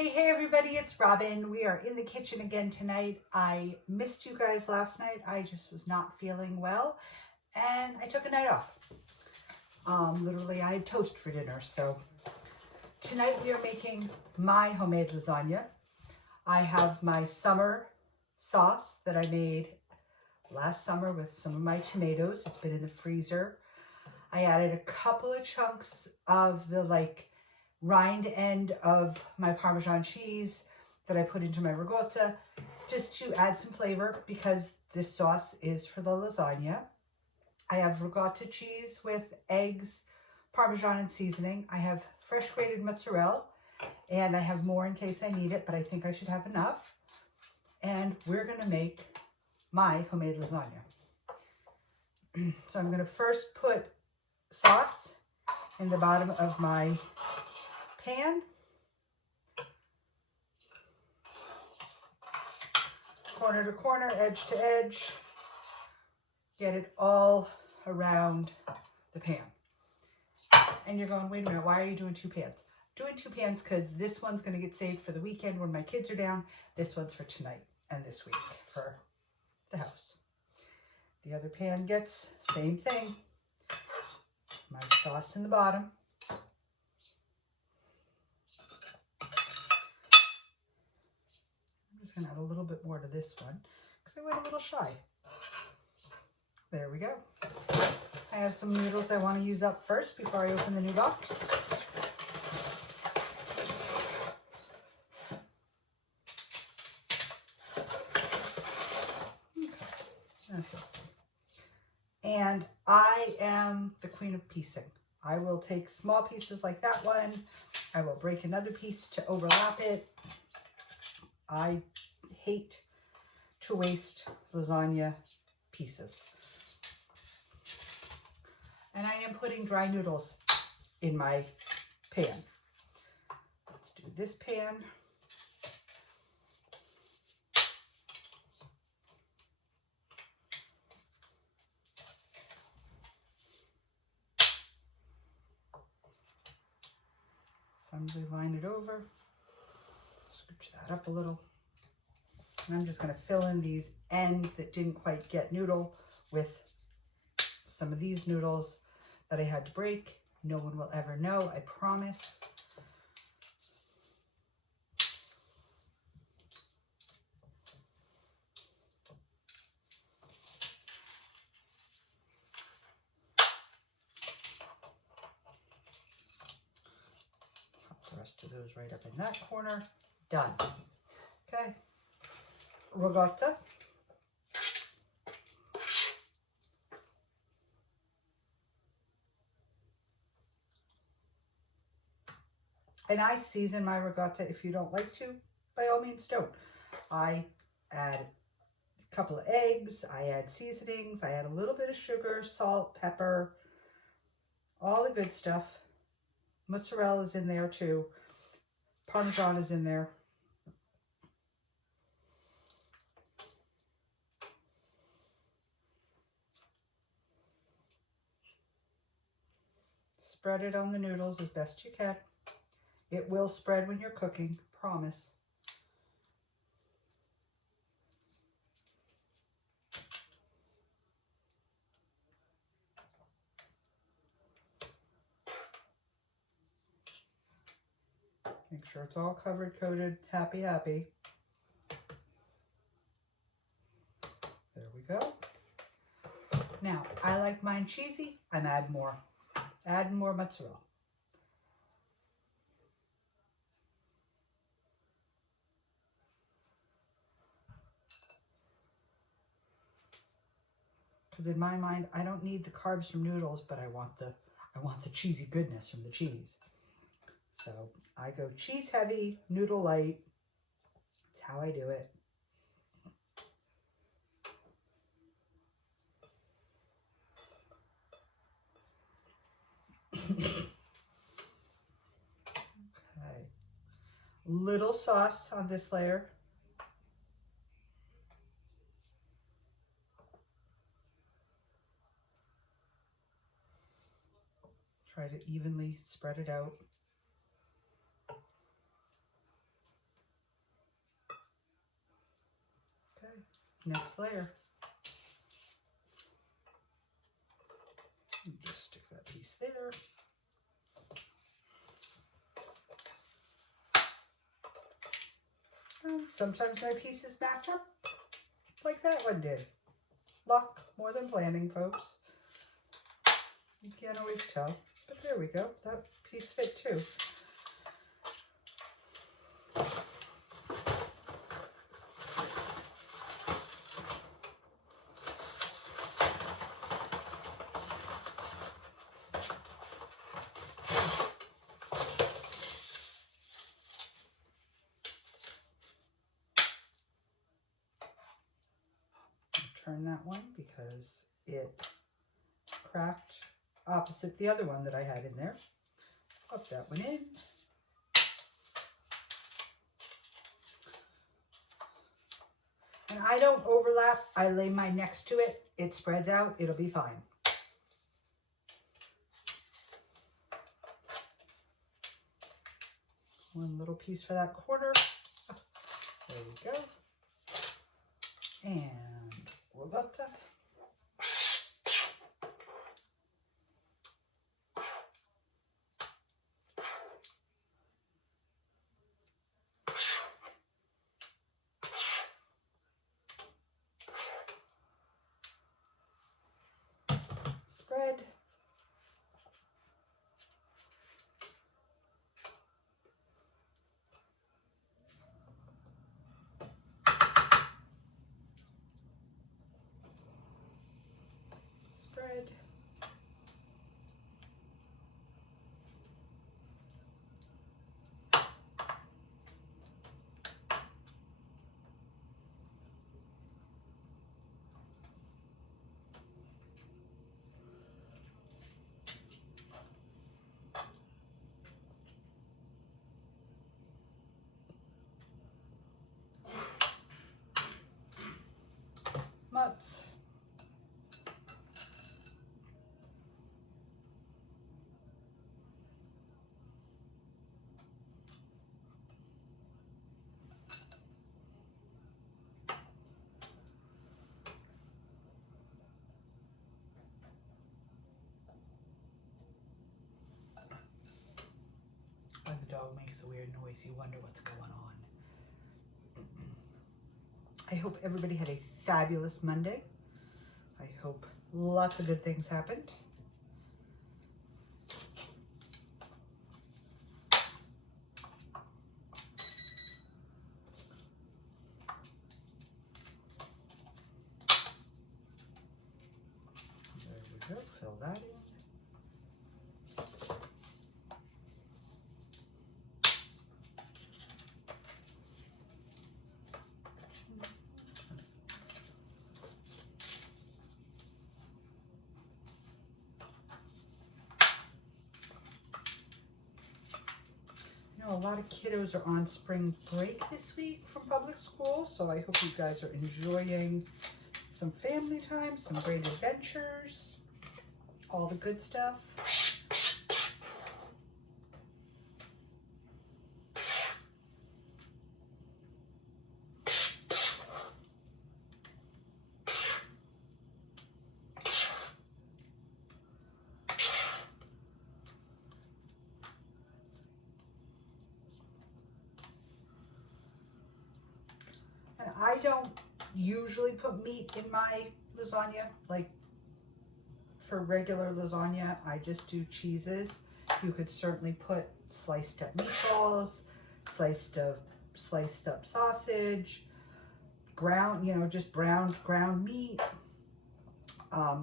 Hey everybody, it's Robin. We are in the kitchen again tonight. I missed you guys last night. I just was not feeling well and I took a night off. Literally I had toast for dinner. So tonight we are making my homemade lasagna. I have my summer sauce that I made last summer with some of my tomatoes. It's been in the freezer. I added a couple of chunks of the rind end of my Parmesan cheese that I put into my ricotta just to add some flavor because this sauce is for the lasagna. I have ricotta cheese with eggs, Parmesan and seasoning. I have fresh grated mozzarella and I have more in case I need it, but I think I should have enough. And we're gonna make my homemade lasagna. So I'm gonna first put sauce in the bottom of my pan. Corner to corner, edge to edge. Get it all around the pan. And you're going, wait a minute, why are you doing two pans? Doing two pans because this one's going to get saved for the weekend when my kids are down. This one's for tonight and this week for the house. The other pan gets same thing. My sauce in the bottom. I'm just going to add a little bit more to this one because I went a little shy. There we go. I have some noodles I want to use up first before I open the new box. Okay, that's it. And I am the queen of piecing. I will take small pieces like that one. I will break another piece to overlap it. I hate to waste lasagna pieces. And I am putting dry noodles in my pan. Let's do this pan. Assembly line it over. Scooch that up a little. And I'm just going to fill in these ends that didn't quite get noodle with some of these noodles that I had to break. No one will ever know, I promise. Pop the rest of those right up in that corner. Done. Okay. Ricotta. And I season my ricotta if you don't like to, by all means don't. I add a couple of eggs, I add seasonings, I add a little bit of sugar, salt, pepper, all the good stuff. Mozzarella is in there too. Parmesan is in there. Spread it on the noodles as best you can. It will spread when you're cooking, promise. Make sure it's all covered, coated, happy, happy. There we go. Now, I like mine cheesy. I'm adding more. Adding more mozzarella. Because in my mind, I don't need the carbs from noodles, but I want the cheesy goodness from the cheese. So I go cheese heavy, noodle light. That's how I do it. Okay. Little sauce on this layer. Try to evenly spread it out. next layer. Just stick that piece there. And sometimes my pieces match up like that one did. Luck more than planning, folks. You can't always tell, but there we go. That piece fit too. Turn that one because it cracked opposite the other one that I had in there. Pop that one in. And I don't overlap. I lay mine next to it. It spreads out. It'll be fine. One little piece for that corner. There we go. And roll up that. Spread. Spread. Mutts. When the dog makes a weird noise, you wonder what's going on. I hope everybody had a fabulous Monday. I hope lots of good things happened. There we go, fill that in. A lot of kiddos are on spring break this week from public school, so I hope you guys are enjoying some family time, some great adventures, all the good stuff. I don't usually put meat in my lasagna, like for regular lasagna, I just do cheeses. You could certainly put sliced up meatballs, sliced up sausage, ground, just ground meat. I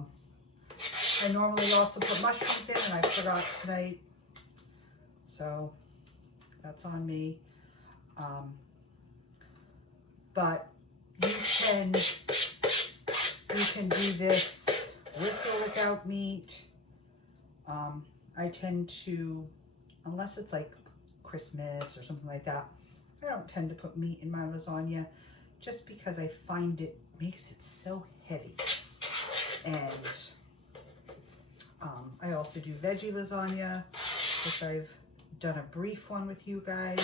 normally also put mushrooms in, and I forgot tonight, so that's on me. But you can do this with or without meat. I tend to, unless it's like Christmas or something like that, I don't tend to put meat in my lasagna just because I find it makes it so heavy. And I also do veggie lasagna, which I've done a brief one with you guys.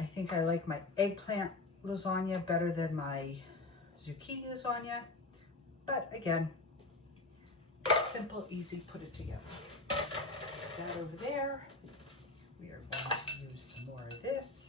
I think I like my eggplant lasagna better than my zucchini lasagna, but again, simple, easy, put it together. That over there. We are going to use some more of this.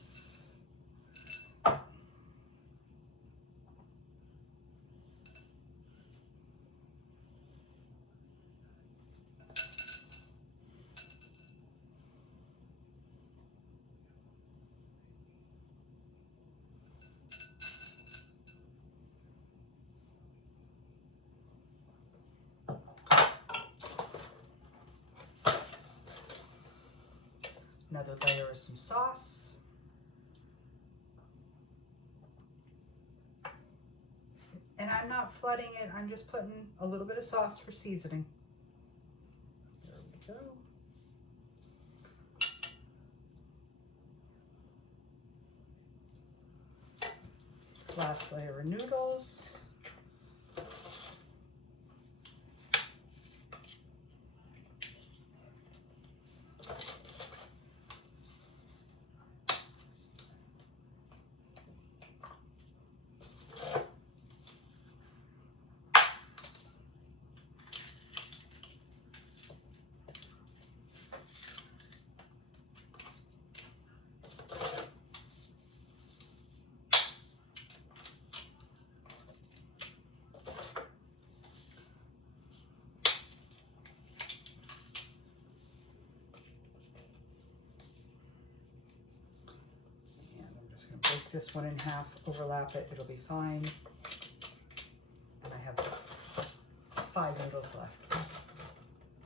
Another layer of some sauce. And I'm not flooding it, I'm just putting a little bit of sauce for seasoning. There we go. Last layer of noodles. Break this one in half, overlap it, it'll be fine. And I have 5 noodles left.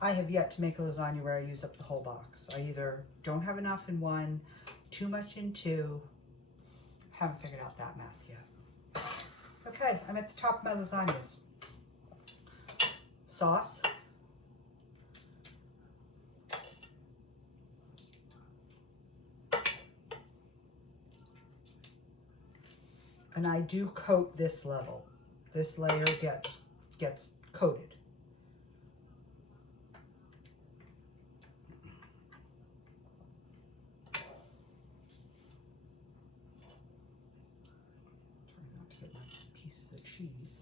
I have yet to make a lasagna where I use up the whole box. I either don't have enough in one, too much in two. Haven't figured out that math yet. Okay, I'm at the top of my lasagnas. Sauce. And I do coat this level. This layer gets coated. Try not to hit my piece of the cheese.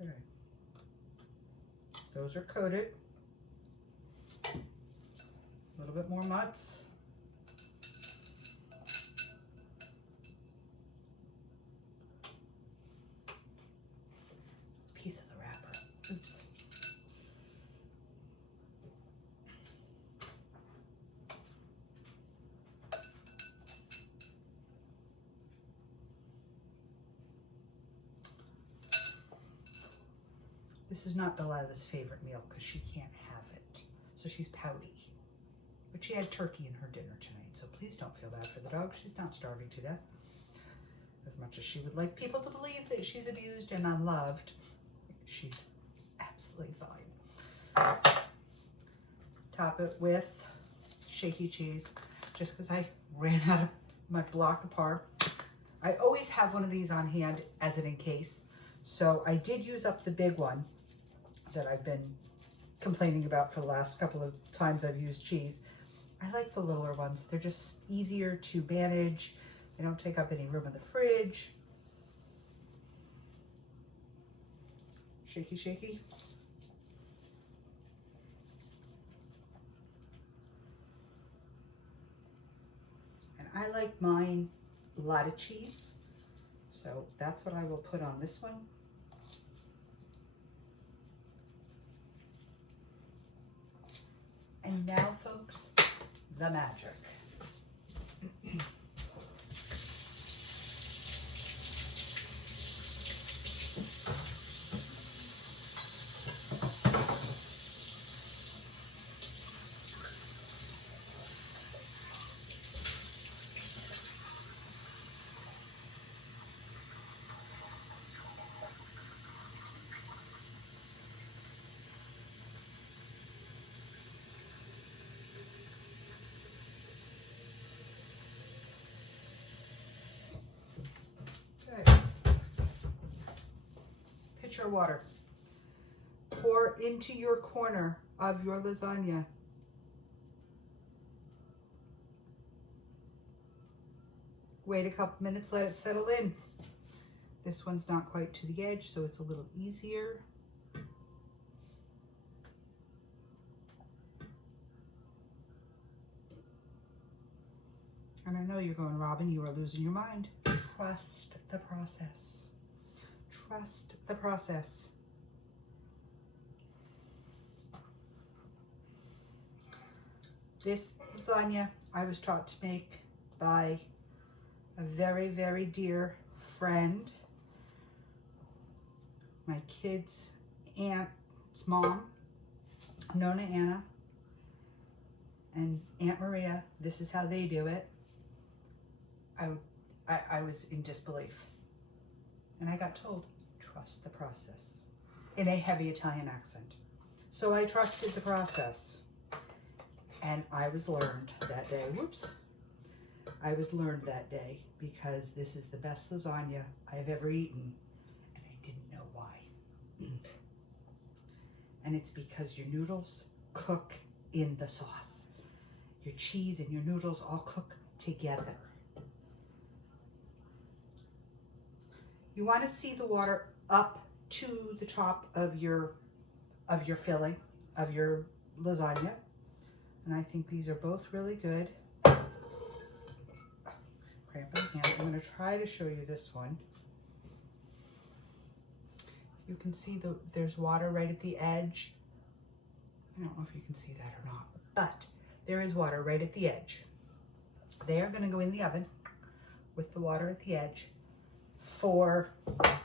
Okay. Those are coated. A little bit more mutts. Piece of the wrapper. Oops. This is not Delilah's favorite meal because she can't have it. So she's pouty. But she had turkey in her dinner tonight, so please don't feel bad for the dog. She's not starving to death. As much as she would like people to believe that she's abused and unloved, she's absolutely fine. Top it with shaky cheese, just because I ran out of my block of parm. I always have one of these on hand as an in case. So I did use up the big one that I've been complaining about for the last couple of times I've used cheese. I like the littler ones. They're just easier to manage. They don't take up any room in the fridge. Shaky, shaky. And I like mine a lot of cheese. So that's what I will put on this one. And now, folks, the magic. Pitcher of water. pour into your corner of your lasagna. Wait a couple minutes, let it settle in. This one's not quite to the edge, so it's a little easier. And I know you're going, Robin, you are losing your mind. Trust the process. Trust the process. This lasagna I was taught to make by a very, very dear friend, my kid's aunt's mom, Nona Anna, and Aunt Maria. This is how they do it. I was in disbelief. And I got told, trust the process, in a heavy Italian accent. So I trusted the process. And I was learned that day, whoops. I was learned that day because this is the best lasagna I've ever eaten. And I didn't know why. And it's because your noodles cook in the sauce. Your cheese and your noodles all cook together. You want to see the water up to the top of your filling, of your lasagna. And I think these are both really good. Cramp in hand. I'm going to try to show you this one. You can see there's water right at the edge. I don't know if you can see that or not, but there is water right at the edge. They are going to go in the oven with the water at the edge for, I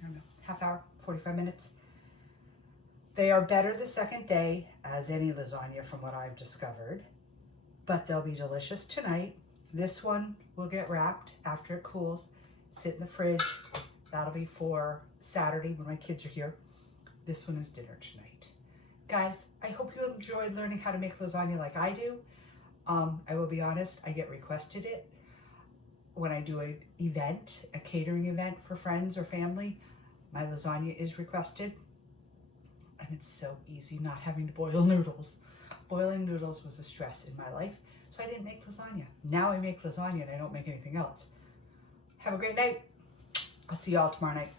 don't know, half hour, 45 minutes. They are better the second day as any lasagna from what I've discovered, but they'll be delicious tonight. This one will get wrapped after it cools, sit in the fridge. That'll be for Saturday when my kids are here. This one is dinner tonight. Guys, I hope you enjoyed learning how to make lasagna like I do. I will be honest, I get requested it when I do an event, a catering event for friends or family. My lasagna is requested, and it's so easy not having to boil noodles. Boiling noodles was a stress in my life, so I didn't make lasagna. Now I make lasagna and I don't make anything else. Have a great night. I'll see you all tomorrow night.